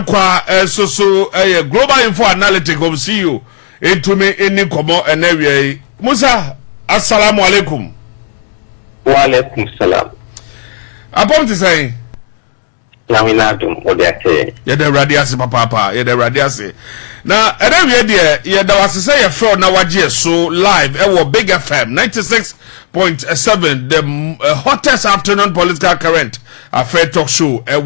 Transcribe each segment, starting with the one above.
Yankwa so global info analytic of CEO into me any komo and area. Musa, assalamu alaikum. Wa alaikum salam. Upon to say, Laminadum, what they say. Yet the radiasi papa, yet the radiasi. Now, and every day, yeah, there was to say a fraud now, so live, Big FM 96.7, the hottest afternoon political current, a fair talk show, a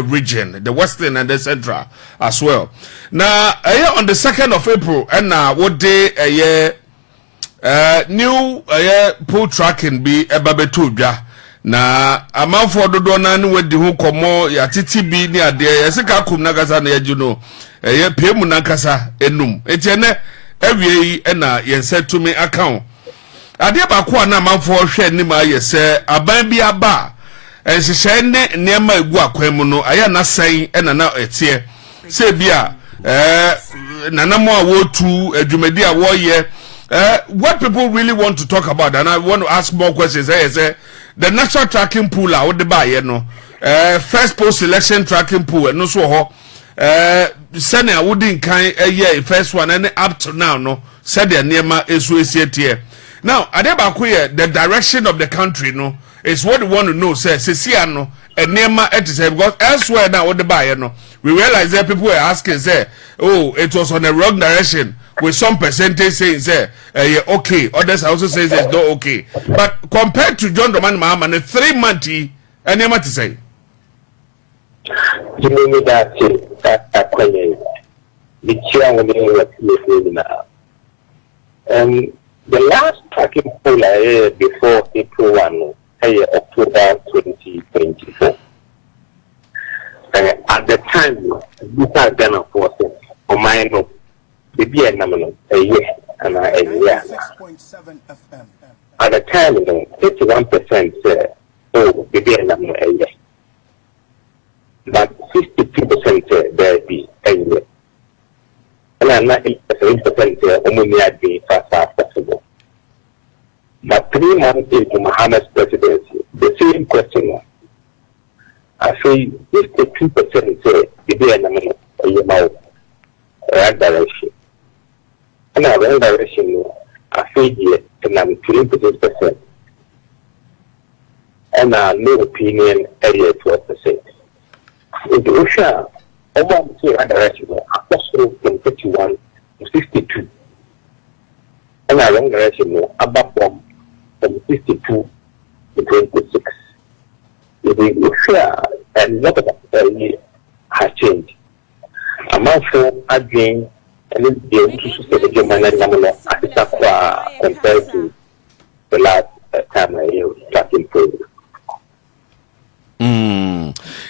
region, the Western and the Central as well. Now, on the 2nd of April, and now, what day, new pool tracking be a babetuja. Na amanfo dodo na ne wadi ho komo ya titi bi ni ade yesika kum na kasa na yajuno pemu na kasa enum etiene awie yi na yensetumi account ade ba ko na amanfo hwe ni ma yese aban bi aba enhyehyɛ ne niema egu akwan mu no aya na san na etie se bia nanamo a wotu adwumadi a woye what people really want to talk about, and I want to ask more questions. Say the national tracking pool out the buy no first post election tracking pool no so send I wouldn't kind a first one and up to now no said the Nema is now Adebakuye the direction of the country no is what we want to know. Say Sisiano and Nema because elsewhere now what the buyer no we realize that people were asking say oh it was on the wrong direction with some percentage saying say okay, others also say it's not okay, but compared to John Roman Mahama the 3 months and Nema to say you mean that the chair the last tracking poll before April 1 October 2024 at the time this are Ghana forces or mine the beer nominal a year and a year at the time 31% oh the beer nominal a year but 62% there be a year and I'm not 8% only at the first half possible. But 3 months into Mahama's presidency, the same question. I say 52% say the day and a year now, right direction. And I wrong direction, I say here, and I'm 20%. And I no opinion, area 12%. In the ocean, over the right direction, I also from 51 to 62. And I wrong direction, about from 52 to 26. The share and lot of has changed. Among so again, and then the German and compared to the last time I started improving.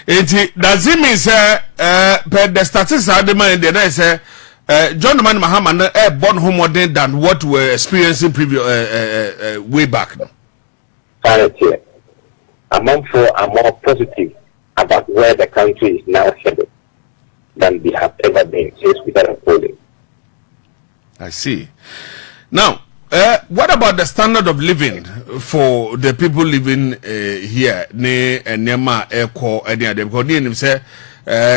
Does it mean say per the statistics are demanding that say John Mahama born home more than what we're experiencing previous way back now? Sanity. Among four are more positive about where the country is now headed than we have ever been since we started polling. I see. Now, what about the standard of living for the people living here? Ne Nema Eko any other because they say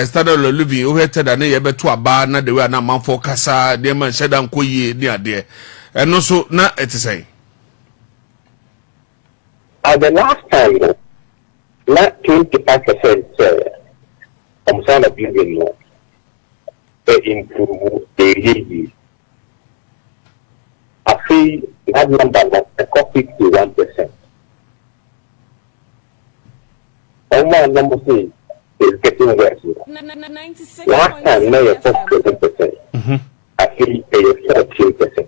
standard of living you had that they able to abana they were not man for casa they man said am koyi near there and also na it is say at the last time not 25% standard of living improve the year. I feel that number was a 51%. And number 3 is getting worse. Last time, now you're 47%. I feel a 14%.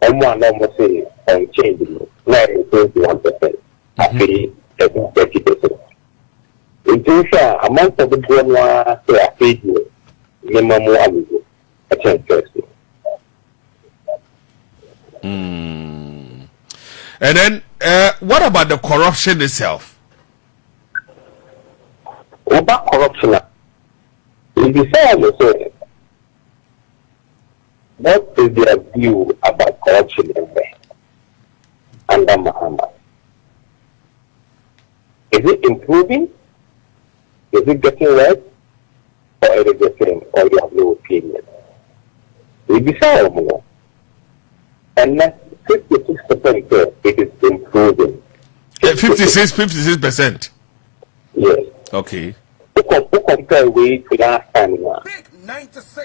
And number 3 unchanged. Now you're 21%. I feel a 30%. In future, among the people I feel minimum I change first. And then, what about the corruption itself? About corruption, if you say, what is their view about corruption in there under Mahama? Is it improving Is it getting worse or is it getting, or you have no opinion? We decide more. And that 56% it is improving. 56%. Yes. Okay. Who compare with last time now?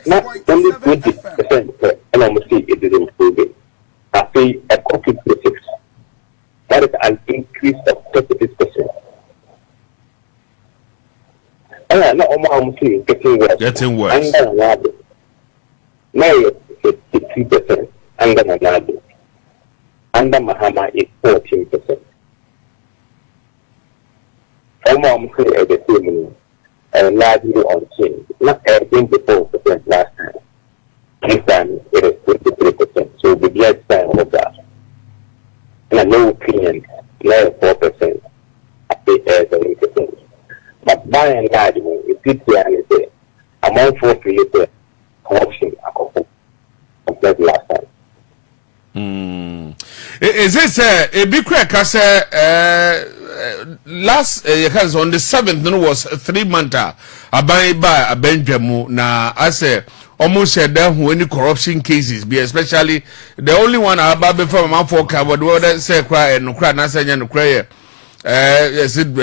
Not only 20%, and I'm saying it is improving. I say a copy 56. That is an increase of 36%. And now I'm saying getting worse. Getting worse. Under another. Now it's 53%. Under another. Under Mahama is 14%. I'm saying at the same largely unchanged. Not 24% last time. This time it is 23%. So the last time of that. And a low opinion, now 4%. I say 7%. But by and large, it is the amount for creator corruption compared to last time. Is it a big crack? I say last on the 7th, no was 3 months. I buy a Benjamin. Now I say almost said there who any corruption cases be, especially the only one I buy before my folk would order say cry and cry, not saying and cry. Yes, it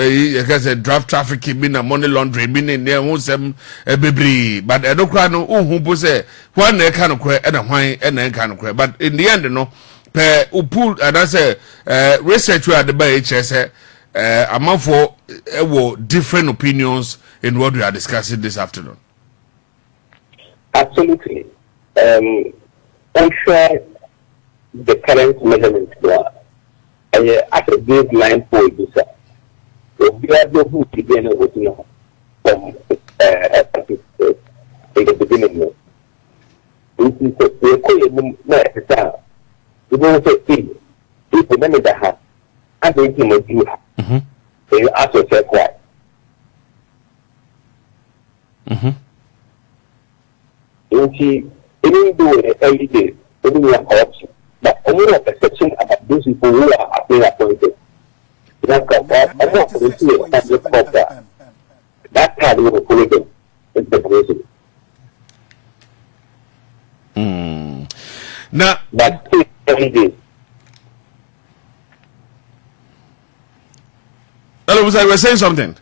draft trafficking, been a money laundering, been in there, who's a baby, but I don't cry no who say one kind of cry and a wine and then kind of cry. But in the end, no, per pool and I say research at the bay, among for different opinions in what we are discussing this afternoon. Absolutely. I'm sure the current measurements were. I could give 9 for this. We are the who began with from the beginning. This is a clear we don't say, if the men that have, I think you must do. They ask yourself why. Even though in the early days, we are corruption. But only a perception about those people who are being appointed. That time we will put them in the position. Now, but every day. Hello, was I saying something?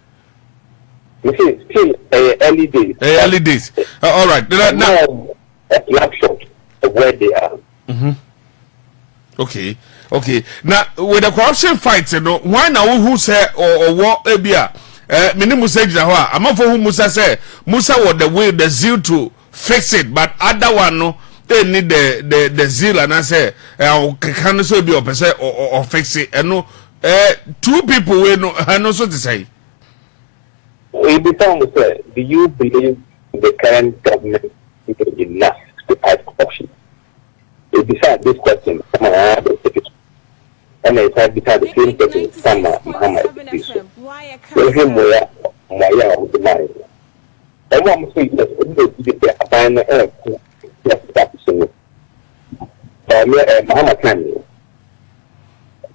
You see, still early days. Early days. All right. Now, a snapshot of where they are. Okay. Now with the corruption fights, why now who say or what ebia? Minimum say Jahwa. I'm not for who Musa say. Musa was the way the zeal to fix it, but other one no, they need the zeal and I say can so be opposite or fix it. And no, 2 people we no I know so to say. It becomes do you believe the current government is enough to fight corruption? They decide this question, and they decide the same question, some Mahama is. They him where Maya with the mind. And one say that they are buying the earth, just that is it. Mahama can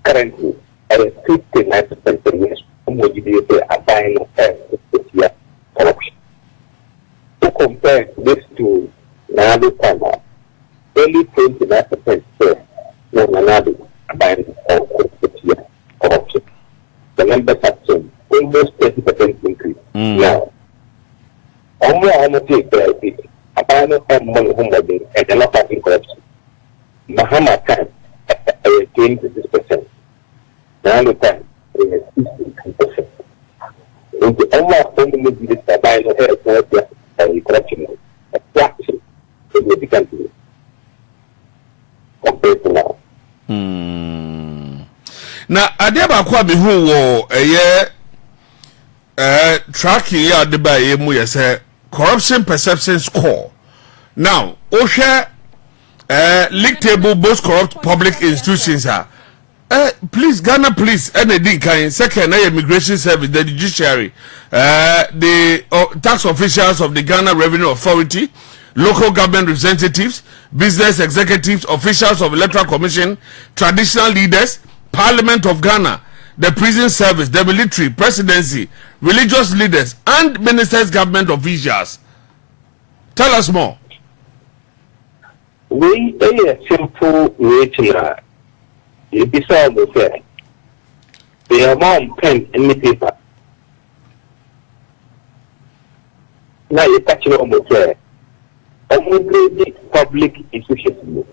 currently at 59% per year, would you be a buying the earth this year corruption. To compare this to another time. Only 29% say no Nanadu buying corruption. The numbers have changed. Almost 30% increase. Now, almost take a buying money home and they're not fighting corruption. Mahama time 26%. Another time it is 63%. Almost only this buying corruption. A fraction significantly. Now, I never quite be who were a year tracking ya de by a say corruption perception score. Now, Osha league table both corrupt public institutions are. Please, Ghana police, and kind second immigration service, the judiciary, the tax officials of the Ghana Revenue Authority, local government representatives, business executives, officials of electoral commission, traditional leaders, Parliament of Ghana, the prison service, the military, presidency, religious leaders, and ministers, government officials. Tell us more. We a simple rating. It be so fair. They are more pen in the paper. Now you catch it almost fair. Only public institutions.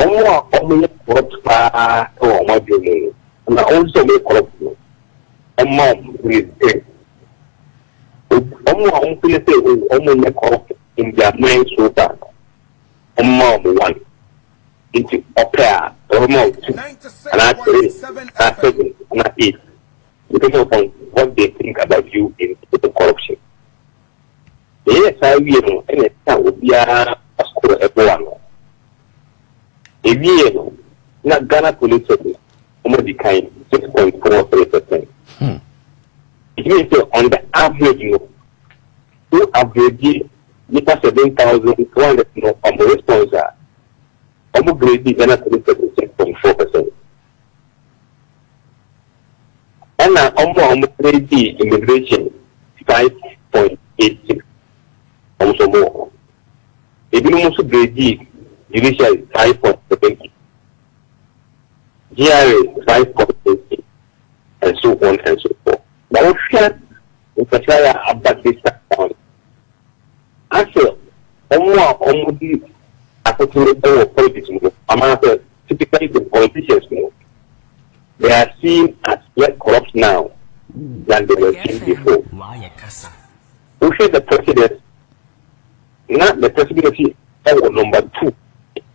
Only corrupt or my building. And also make corrupt. Mom with it. Only corrupt in their mind so bad. Mom one. Into opera or more two. And I three, and 7, and 8. Depending upon what they think about you in the corruption. Yes, I will, and it would be a school everyone. If you not Ghana police service, almost kind 6.43%. It means on the average, who average 7,200 on the sponsor, almost grade Ghana police service 6.4%. And now almost grade immigration 5.86. Also more. If you also grade judicial 5.70, GRA 5.80, and so on and so forth. Now, in particular, about this time, I feel almost a politics move. Among typically the politicians move. They are seen as less corrupt now than they were seen before. Who said the president? Not the presidency number 2,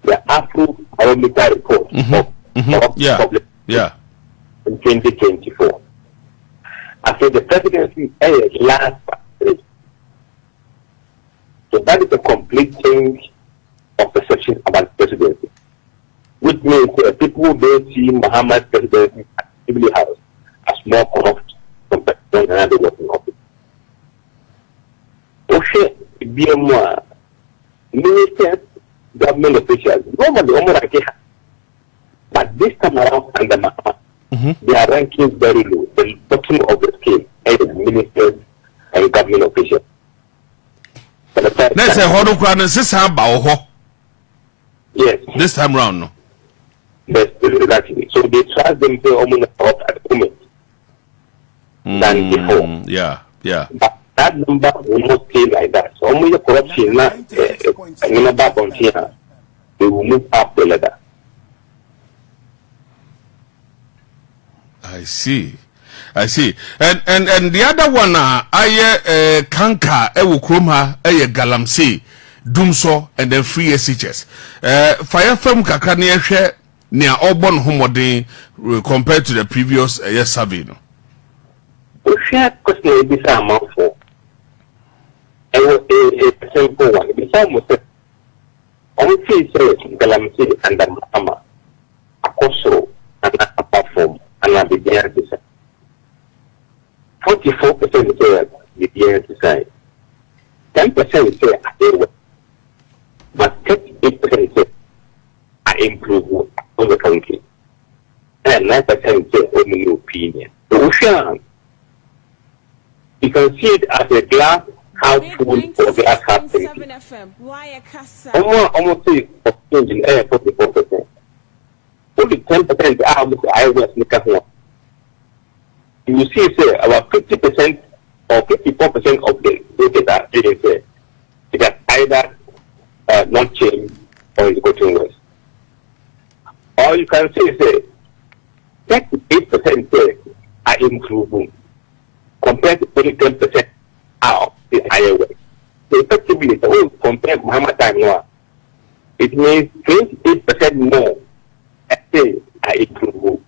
the Afro Barometer report of public in 2024. After the presidency last year. So that is a complete change of perception about the presidency. Which means people who don't see Mahama's presidency actively house as more corrupt compared to another working office. BMR, ministers, government officials, normally, but this time around under Mahama, they are ranking very low, the bottom of the scale, as ministers and government officials. Let's say Hodo yes. This time round, no. Yes, exactly. So they trust them to almost out at the moment than before. Yeah. But that number will not stay like that. So only the corruption back on here, they will move up the ladder. I see. And the other one I Kanka Ewukroma Galamsey Dumso and then free SHS. Fire firm kakane share near Auburn Homodin compared to the previous survey. No? We share question this amount for a simple one. The same was on free Galamsey and the Mahama, Akoso and a platform and a began to say 44% say began to say 10% say I will, but 38% say I improve on the country, and 9% say only opinion. So we share. You can see it as a glass half full or glass half empty. Almost say of change in air 44%. Only 10% are almost I was making one. You see, say about 50% or 54% of the voters are saying say it has either not changed or is getting worse. Or you can say 38% say are improving compared to 10% are the higher way. So effectively, so compared to Mahama time now, it means 28% more say are improving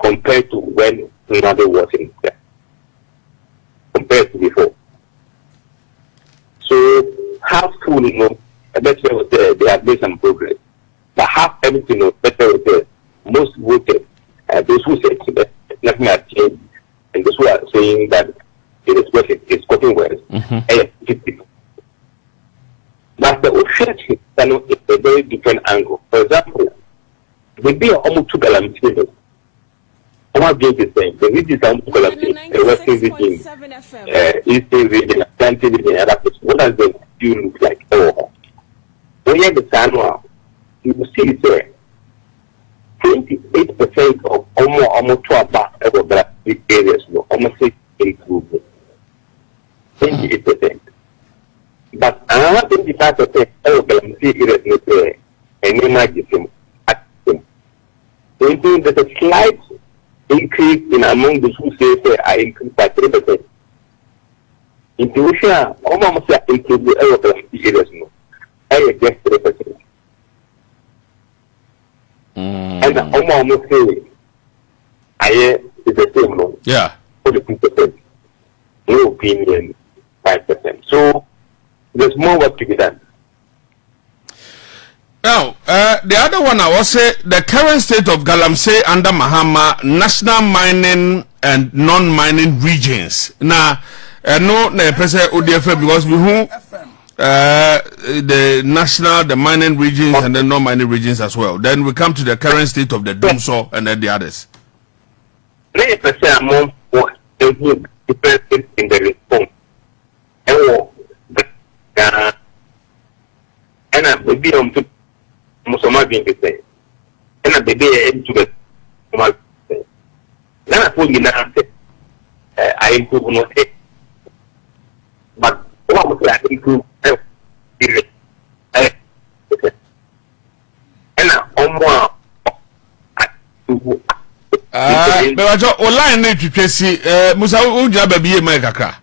compared to when another was in there, compared to before. So half full, that's why they have made some progress. But half empty, that's why most voted, those who said that nothing has changed, and those who are saying that it is working, it's getting worse, 50. But the offset is a very different angle. For example, the be almost two Galamsey. Oma being the same. The regions are the Western region, Eastern region, Atlantic region, other places. What does the view look like? Oh, when you have the sun, you will see there 28% of almost 12 areas will almost improve. 28%. But another 25% of Galamsey areas and they might give him acting. So there's a slight increase in among those who say I increased by 3%. In Tunisia, almost improve the Galamsey areas. I just 3%. And almost say I is the same no. Yeah. 42%. No opinion 5%. So there's more work to be done. Now, the other one I will say the current state of Galamsey under Mahama, national mining and non-mining regions. Now, no, because we who the national, the mining regions and the non-mining regions as well. Then we come to the current state of the Dumso and then the others. 90% among what depends in the response. And a baby on to Musoma being the same. And a baby into the then I told you now I improve not it. But what was that improve? And I but I online need to see Musa Uja baby Kakra.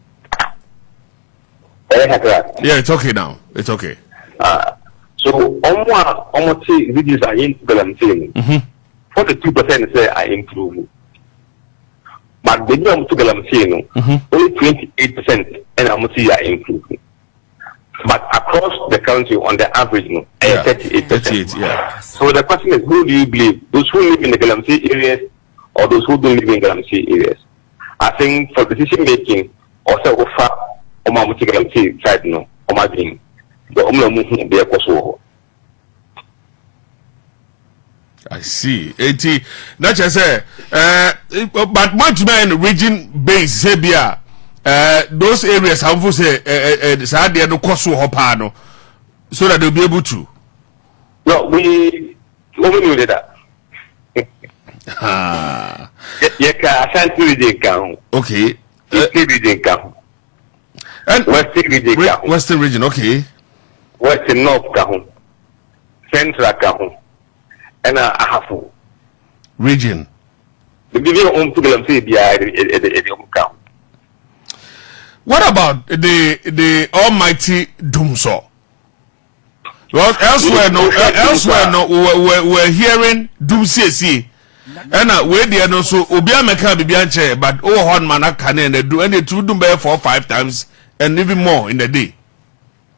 Yeah, it's okay now. It's okay. So almost regions are in Galamsey. 42% say I improve. But the new to Galamsey, only 28% and I'm see I improve. But across the country, on the average, 38%. Yeah. So the question is, who do you believe? Those who live in the Galamsey areas or those who don't live in Galamsey areas? I think for decision making, also offer Oma Galamsey side no, Oma being the Omla be a Kosovo. I see. 80. That's just say, but much men region base Sebia. Those areas have to say they no Kosovo hopano, so that they'll be able to. No, we knew that. Okay. And Western region, okay. Western North Kahun, Central Kahun, and a half region. The video on to the What about the almighty Dumso? Well, elsewhere no, we're hearing Dumsi. And where the no so Obia Meka Bibianche, but oh horn manaka and they do any 2 4 or 5 times and even more in the day.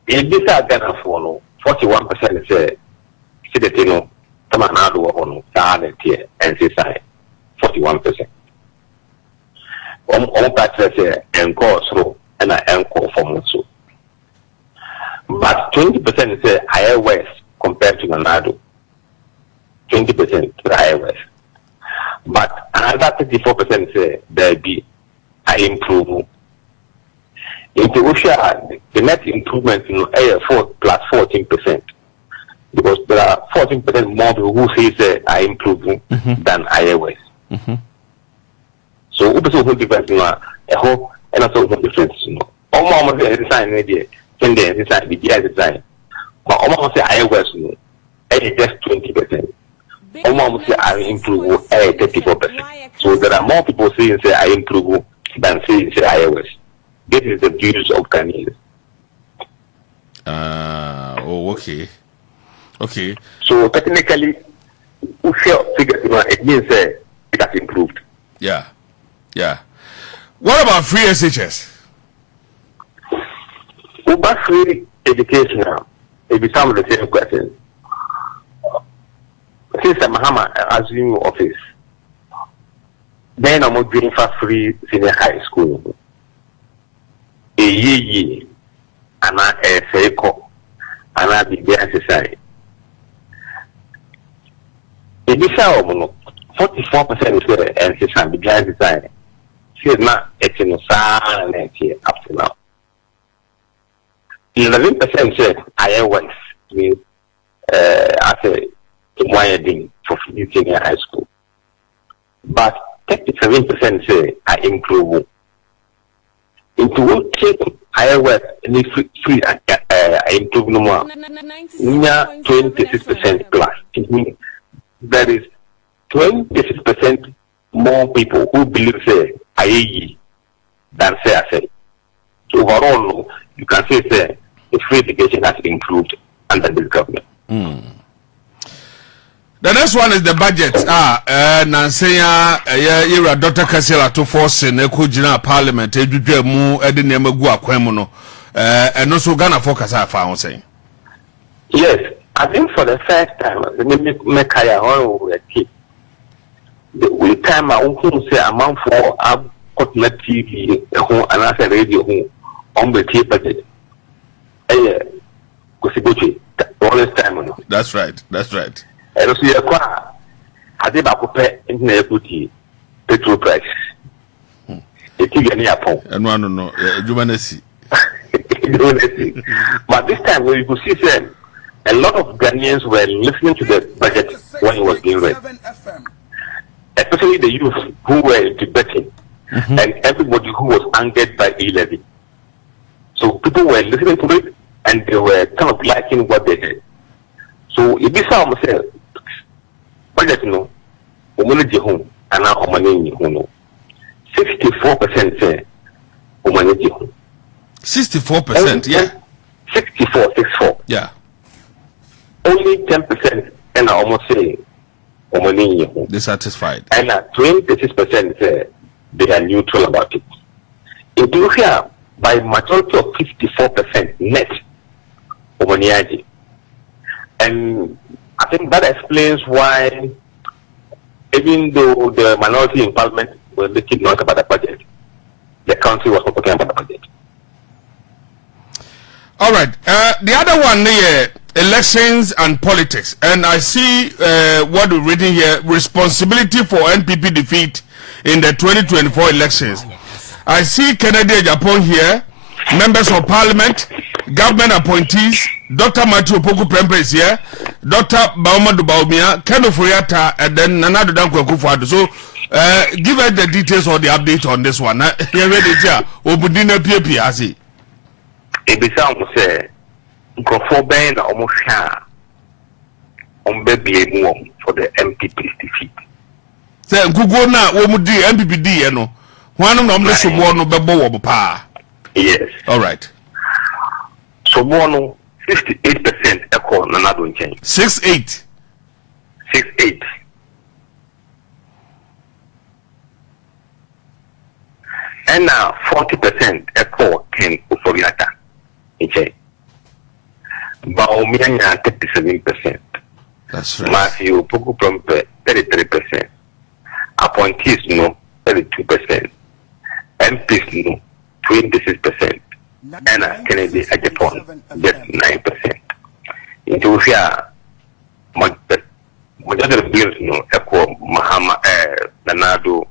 In this Ghana follow 41% say Sidetino, Tamanado on Target and Sisai 41%. On patches say encore through and I encore from so. But 20% say higher west compared to Manado. 20% to higher west. But another 34% say there be I improve. In Tunisia, the net improvement in AF4 plus 14%. Because there are 14% more people who say I improve than iOS. So, who so difference a whole and also difference. Almost design idea, can they design the design. But almost say iOS, just 20%. Almost say I improve 34%. So there are more people saying say I improve than saying say iOS. This is the views of Ghanaians. Okay. Okay. So technically, we share figures. It means it has improved. Yeah. Yeah. What about free SHS? About free education now, it becomes the same question. Since Mahama assumed office, then I'm doing for free senior high school. A year, and I say, and I be there society. If you say, 44% and system began design. She is not etching a sign up to now. 11% said iOS means as a wiring for junior high school. But 37% say I improve. Into take iOS and free improve no more. 26% plus. It means there is 26% more people who believe say IAE than say I say. So overall, you can say the free education has improved under this government. The next one is the budget. Nansenya era Dr. Kasela to force ne kujina parliament edwudwa mu ede ne magu akwam no. And also Ghana focus afa saying. Yes, I think for the first time, me kaya ho we we time I who say amount for Kotna TV ho anasa radio ho on the budget. All this time. That's right. That's right. And also, you are I did not prepare in the petrol price. It's any upon. And no, you want to see. But this time, we could see a lot of Ghanaians were listening to the budget when it was being read. Especially the youth who were debating and everybody who was angered by E-levy. So people were listening to it and they were kind of liking what they did. So if this sound say budget no, omaniji home and now omaniji home. 64% say omaniji home. 64%, yeah. 64. Yeah. Only 10% and I almost say omaniji home. Dissatisfied. And 26% say they are neutral about it. If you hear by majority of 54% net omaniaji. And I think that explains why, even though the minority in parliament were making noise about the budget, the country was not talking about the budget. All right. The other one, the elections and politics. And I see what we're reading here, responsibility for NPP defeat in the 2024 elections. I see Kennedy Japan here, members of parliament, government appointees, Dr. Matthew Opoku Prempeh is here, Dr. Bauma Dubaumia, Ken Oforiatta, and then Nana Danko Akufo-Addo. So, give us the details or the update on this one. Here ready here. Obudina PAP as it. Ebisa almost say, Nkofo na almost share on baby for the MPP's defeat. Say, Google na Womudi MPPD, you know. One of them is no bebo pa. Yes. All right. So one 68% echo nanado change. 68. And now 40% echo Ken Oforiatta in change. Baumia 37%. That's right. Matthew Opoku Prempeh 33%. Appointees no 32%. MPs no 26%. And Kennedy at Japan just 9%. Into here, majority bills no echo Mahama Nanado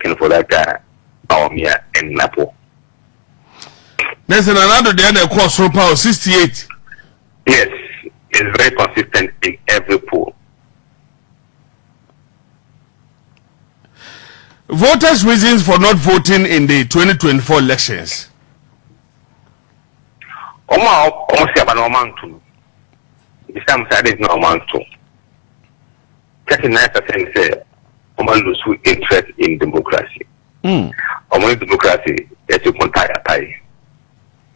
Kenfolaka Baumia and Napo. There's another the course for power 68. Yes, it's very consistent in every poll. Voters' reasons for not voting in the 2024 elections. Almost about no amount to. This time side is no amount to. 39% say lose interest in democracy. Only democracy is a entire.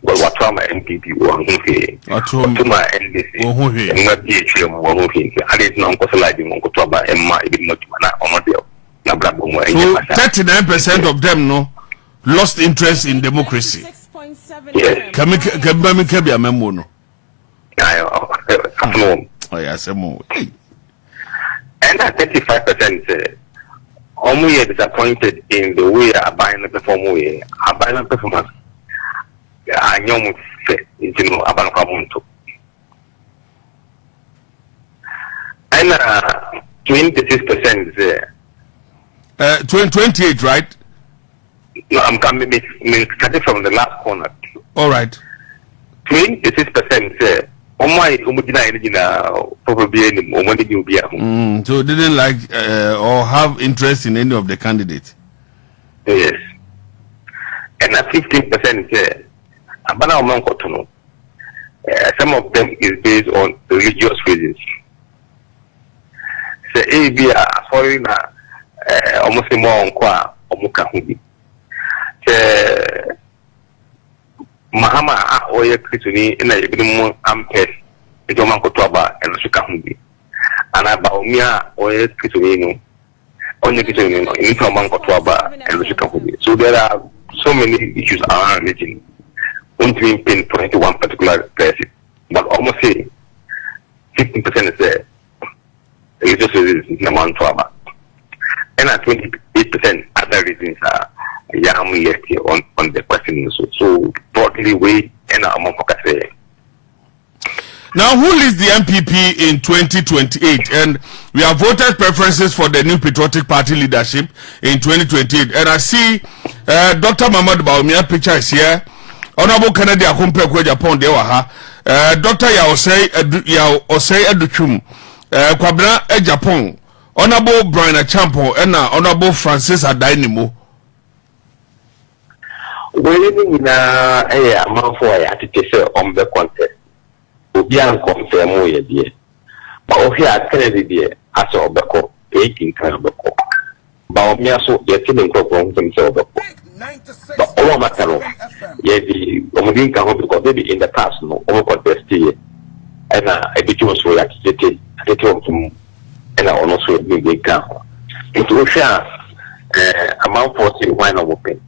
Well, what from my NPP one to my NDC, and not DHM one who I did not consolidate on Kotoba and my not on the. So 39% of them no lost interest in democracy. Yes. Can be a memo no. Oh yes, more. And 35% say only disappointed in the way I buy the performance. I know you know about Kamuntu. And 26% 28, right? No, I'm coming. Starting from the last corner. All right. 26% say. So didn't like or have interest in any of the candidates. Yes. And 15% say. Some of them is based on religious reasons. Say, hey, be a foreigner, almost more on qua, Omukahubi. Say, Mahama, or your Christian, in a minimum ampere, a German Kotoba, and Sukahubi. And about Mia, or your Christian, only Christian, in German Kotoba, and Sukahubi. So there are so many issues around religion. Don't pinpoint to one particular person, but almost say 15% is there. Religious reasons number one trauma, and at 28% other reasons are left here on the question. So broadly, we and our focus. Now, who leads the NPP in 2028? And we have voters' preferences for the new patriotic party leadership in 2028. And I see Dr. Mahama Bawumia picture is here. Honorable Kennedy Akumpe kwa Japan de waha. Dr. ya osei educhum. Kwabena Japan. Honorable Brian Champo and Honorable Francis Adainimo. We're na amount for a teacher on the contest. Obian confirm we dear. But oh here Kennedy dear as of the court 18 kind of the court. But me also the feeling from himself. But all matter yeah the Omudin can because maybe in the past no over contest here and a bit was so like to and I also big big camp. It will share amount 40 wine of open.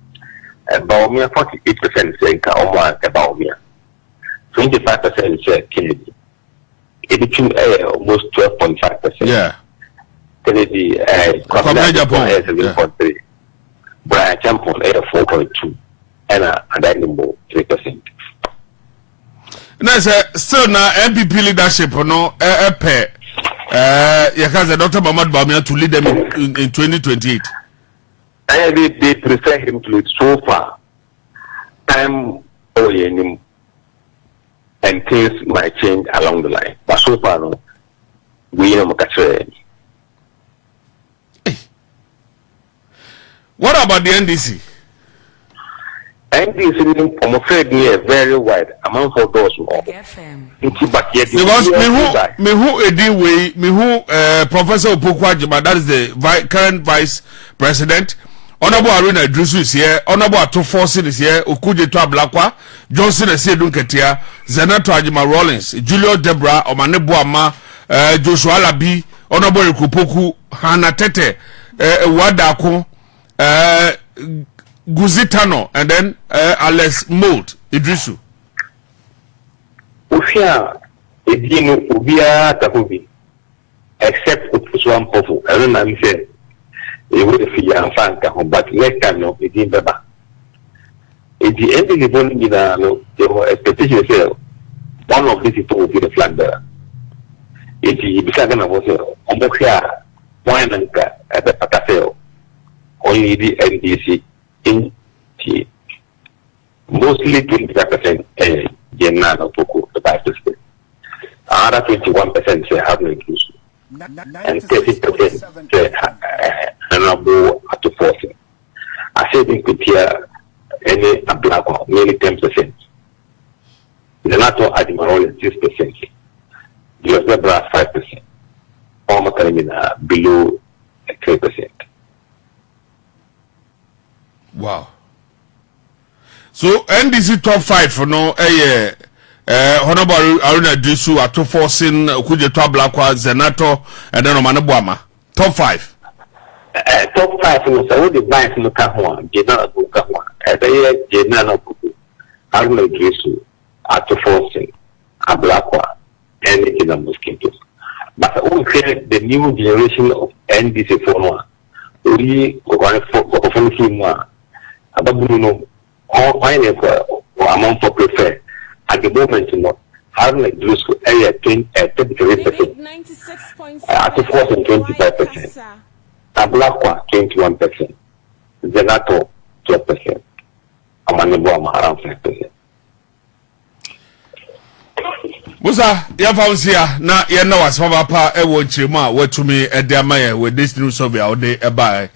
About me 48% say about me. 25% say Kennedy. It between almost 12.5%. Yeah. Kennedy Japan 7.3. Brian Champo 4.2. And Adainimo 3%. Now still now NPP leadership no pair. Yakaza Dr. Mahama Bawumia to lead them in 2028. They prefer him to lead so far. Time him and things might change along the line. But so far, no, we don't catch it. What about the NDC? NDC, I'm afraid, we are very wide amount for those who are. Because me who Edinway, me who Professor Opoku-Agyeman, that is the current vice president. Honorable Aruna Idrisu is here. Honorable Atoforsin is here. Okudzeto Ablakwa. Johnson Esedun Ketia. Zenato Ajima Rollins. Julio Debra. Omane Boama. Joshua Labi. Honorable Ekupoku. Hannah Tete. Wadako. Guzitano. And then Alex Mold. Idrisu. Ufia. Edino Ubia Takubi. Except Upusuam Pofu. I don't know if you it would feel unfound, but next time, no, it didn't better. At the end of the morning, there were expectations. One of these people will be the flag bearer. If he became a voter, almost here, one and at the Patafel, only the NDC in T. Mostly 25% Jenna Poku, the vice president. Another 21% say have no inclusion. And 30% say Honorable Atoforsin. I said we could hear any black one, nearly 10%. The NATO Admiral is 6%. The Zebra 5%. All Macarena below 3%. Wow. So NDC top 5 for no Honorable Aruna Idrisu, Atoforsin, Okudzeto Ablakwa, Zenato, and then Omane Boama. Top 5. Top 5 no so the vice no ka ho Jenna no ka ho Jenna no Poku Aruna Idrisu Atoforsin Ablakwa and the mosquitoes. But we create the new generation of NDC for one. We for him ababuno all fine for amount for prefer at the moment no Aruna Idrisu 33%. Atoforsin 25%. Ablakwa 21%, Zenato 12%, Amanebo around 5%. Musa ya faunsia na ye na wasama pa e wo nchiremu a watumi e de amaye we destiny survey a de e ba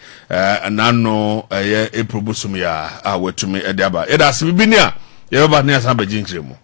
nano ye e probusum ya a watumi e de aba e da se bibini a ye ba ne asa ba jinchiremu